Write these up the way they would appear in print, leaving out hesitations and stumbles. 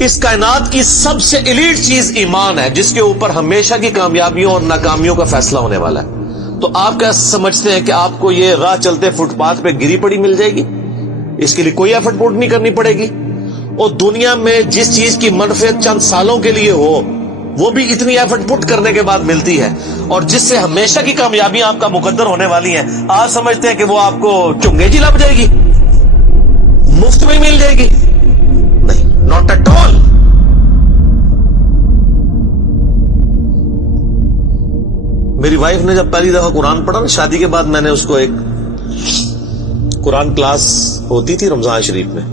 اس کائنات کی سب سے ایلیٹ چیز ایمان ہے، جس کے اوپر ہمیشہ کی کامیابیوں اور ناکامیوں کا فیصلہ ہونے والا ہے۔ تو آپ کیا سمجھتے ہیں کہ آپ کو یہ راہ چلتے فٹ پاتھ پہ گری پڑی مل جائے گی؟ اس کے لیے کوئی ایفرٹ پٹ نہیں کرنی پڑے گی۔ اور دنیا میں جس چیز کی منفعت چند سالوں کے لیے ہو، وہ بھی اتنی ایفرٹ پٹ کرنے کے بعد ملتی ہے، اور جس سے ہمیشہ کی کامیابیاں آپ کا مقدر ہونے والی ہیں، آپ سمجھتے ہیں کہ وہ آپ کو چنگے جی لگ جائے گی، مفت میں مل جائے گی؟ نہیں، ناٹ ایٹ آل۔ میری وائف نے جب پہلی دفعہ قرآن پڑھا نا شادی کے بعد، میں نے اس کو ایک قرآن کلاس ہوتی تھی رمضان شریف میں،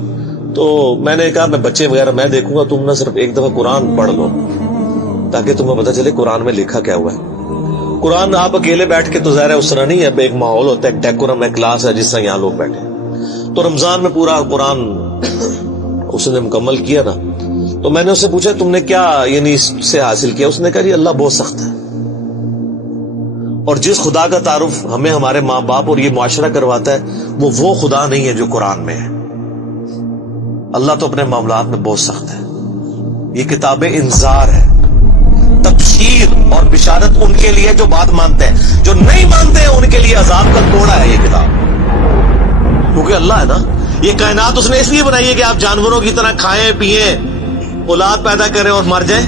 تو میں نے کہا میں بچے وغیرہ میں دیکھوں گا، تم نہ صرف ایک دفعہ قرآن پڑھ لو تاکہ تمہیں پتہ چلے قرآن میں لکھا کیا ہوا ہے۔ قرآن آپ اکیلے بیٹھ کے تو ظاہر ہے اس طرح نہیں ہے، ایک ماحول ہوتا ہے، ایک ڈیکورم ہے، کلاس ہے جس طرح یہاں لوگ بیٹھے ہیں۔ تو رمضان میں پورا قرآن اس نے مکمل کیا نا، تو میں نے اس سے پوچھا تم نے کیا یعنی اس سے حاصل کیا؟ اس نے کہا جی اللہ بہت سخت ہے، اور جس خدا کا تعارف ہمیں ہمارے ماں باپ اور یہ معاشرہ کرواتا ہے وہ خدا نہیں ہے جو قرآن میں ہے۔ اللہ تو اپنے معاملات میں بہت سخت ہے۔ یہ کتاب انذار ہے، تبشیر اور بشارت ان کے لیے جو بات مانتے ہیں، جو نہیں مانتے ہیں ان کے لیے عذاب کا توڑا ہے یہ کتاب، کیونکہ اللہ ہے نا، یہ کائنات اس نے اس لیے بنائی ہے کہ آپ جانوروں کی طرح کھائیں پیئیں، اولاد پیدا کریں اور مر جائیں۔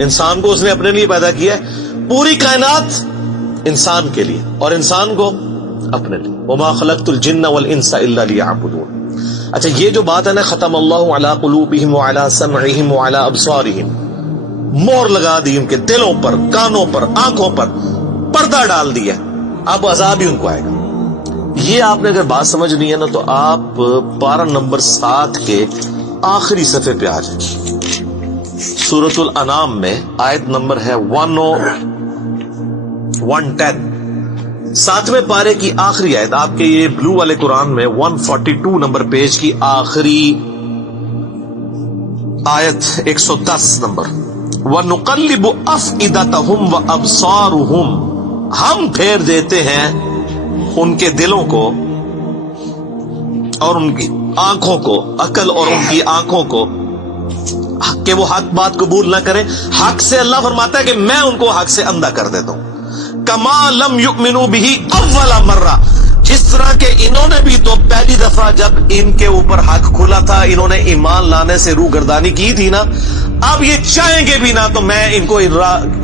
انسان کو اس نے اپنے لیے پیدا کیا ہے، پوری کائنات انسان کے لیے اور انسان کو اپنے لیے۔ وما خلقت الجن والانس الا لیعبدون۔ اچھا یہ جو بات ہے نا، ختم اللہ علی قلوبہم وعلی سمعہم وعلی ابصارہم، مور لگا دی ان کے دلوں پر، کانوں پر، آنکھوں پر، پردہ ڈال دیا، اب عذاب ہی ان کو آئے گا۔ یہ آپ نے اگر بات سمجھنی ہے نا تو آپ پارہ نمبر 7 کے آخری صفحے پہ آ جائیں۔ سورۃ الانعام میں آیت نمبر ہے 110، 7ویں پارے کی آخری آیت، آپ کے یہ بلو والے قرآن میں 142 نمبر پیج کی آخری آیت 110 نمبر۔ وَنُقَلِّبُ أَفْئِدَتَهُمْ وَأَبْصَارُهُمْ، ہم پھیر دیتے ہیں ان کے دلوں کو اور ان کی آنکھوں کو، عقل اور ان کی آنکھوں کو، کہ وہ حق بات قبول نہ کریں۔ حق سے اللہ فرماتا ہے کہ میں ان کو حق سے اندھا کر دیتا ہوں۔ کما لم یؤمنوا بہ اول مرہ، جس طرح کہ انہوں نے بھی تو پہلی دفعہ جب ان کے اوپر حق کھلا تھا انہوں نے ایمان لانے سے روگردانی کی تھی نا، اب یہ چاہیں گے بھی نہ تو میں ان کو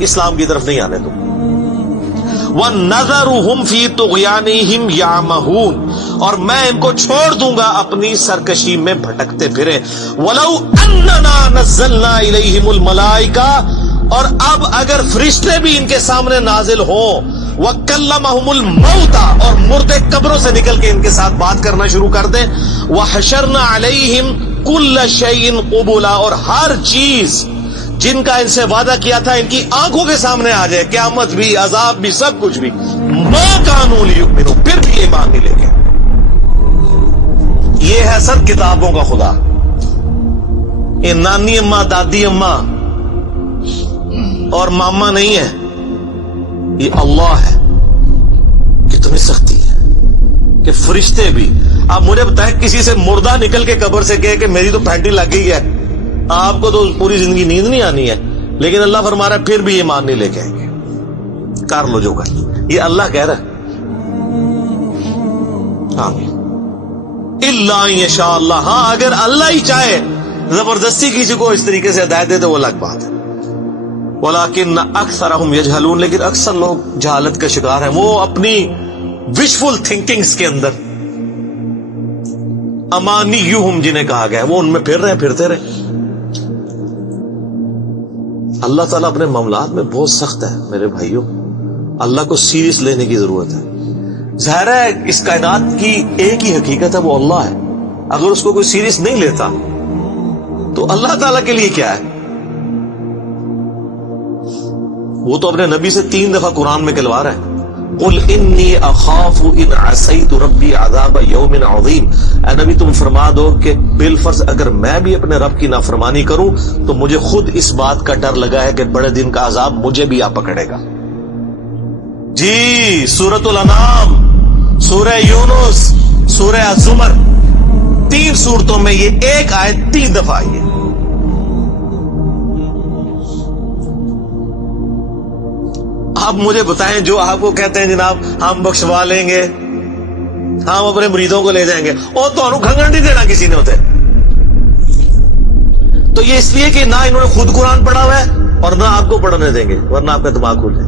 اسلام کی طرف نہیں آنے دوں۔ وَنَذَرُهُمْ فِي طُغْيَانِهِمْ يَعْمَهُونَ، اور میں ان کو چھوڑ دوں گا اپنی سرکشی میں بھٹکتے پھرے۔ وَلَوْ أَنَّنَا نَزَّلْنَا إِلَيْهِمُ الْمَلَائِكَةَ، اور اب اگر فرشتے بھی ان کے سامنے نازل ہوں، وَكَلَّمَهُمُ الْمَوْتَى، اور مردے قبروں سے نکل کے ان کے ساتھ بات کرنا شروع کر دیں، وَحَشَرْنَا عَلَيْهِمْ كُلَّ شَيْءٍ قُبُلًا، اور ہر چیز جن کا ان سے وعدہ کیا تھا ان کی آنکھوں کے سامنے آ جائے، قیامت بھی، عذاب بھی، سب کچھ بھی، ما كانوا ليؤمنوا، پھر بھی ایمان نہیں لے گے۔ یہ ہے سر کتابوں کا خدا، یہ نانی اماں، دادی اماں اور ماما نہیں ہے، یہ اللہ ہے۔ کتنی سختی ہے کہ فرشتے بھی، آپ مجھے بتائیں کسی سے مردہ نکل کے قبر سے کہے کہ میری تو پھینٹی لگ گئی ہے، آپ کو تو پوری زندگی نیند نہیں آنی ہے، لیکن اللہ فرما رہا ہے پھر بھی ایمان نہیں لے کے آئیں گے، کر لو جو کر، یہ اللہ کہہ رہا ہے۔ الا ان یشاء اللہ، ہاں اگر اللہ ہی چاہے زبردستی کسی کو اس طریقے سے ہدایت دے تو وہ الگ بات ہے۔ ولکن اکثرهم یجہلون، لیکن اکثر لوگ جہالت کا شکار ہیں، وہ اپنی وشفل تھنکنگز کے اندر، امانیہم جنہیں کہا گیا ہے، وہ ان میں پھر رہے ہیں، پھرتے رہے۔ اللہ تعالیٰ اپنے معاملات میں بہت سخت ہے میرے بھائیوں، اللہ کو سیریس لینے کی ضرورت ہے۔ ظاہر ہے اس کائنات کی ایک ہی حقیقت ہے، وہ اللہ ہے، اگر اس کو کوئی سیریس نہیں لیتا تو اللہ تعالیٰ کے لیے کیا ہے؟ وہ تو اپنے نبی سے 3 دفعہ قرآن میں کہلوا رہا ہے، قل انی اخاف ان عصیت ربی عذاب یوم عظیم، اے نبی تم فرما دو کہ بالفرض اگر میں بھی اپنے رب کی نافرمانی کروں تو مجھے خود اس بات کا ڈر لگا ہے کہ بڑے دن کا عذاب مجھے بھی آ پکڑے گا۔ جی سورۃ الانعام، سورہ یونس، سورہ الزمر، 3 سورتوں میں یہ ایک آیت 3 دفعہ آئی ہے۔ آپ مجھے بتائیں جو آپ کو کہتے ہیں جناب ہم بخشوا لیں گے, ہم اپنے مریدوں کو لے جائیں گے, اور تو گھنگھر نہیں دینا کسی نے ہوتے. تو یہ اس لیے کہ نہ انہوں نے خود قرآن پڑھا ہوا ہے اور نہ آپ کو پڑھنے دیں گے, ورنہ آپ کا دماغ کھل جائے.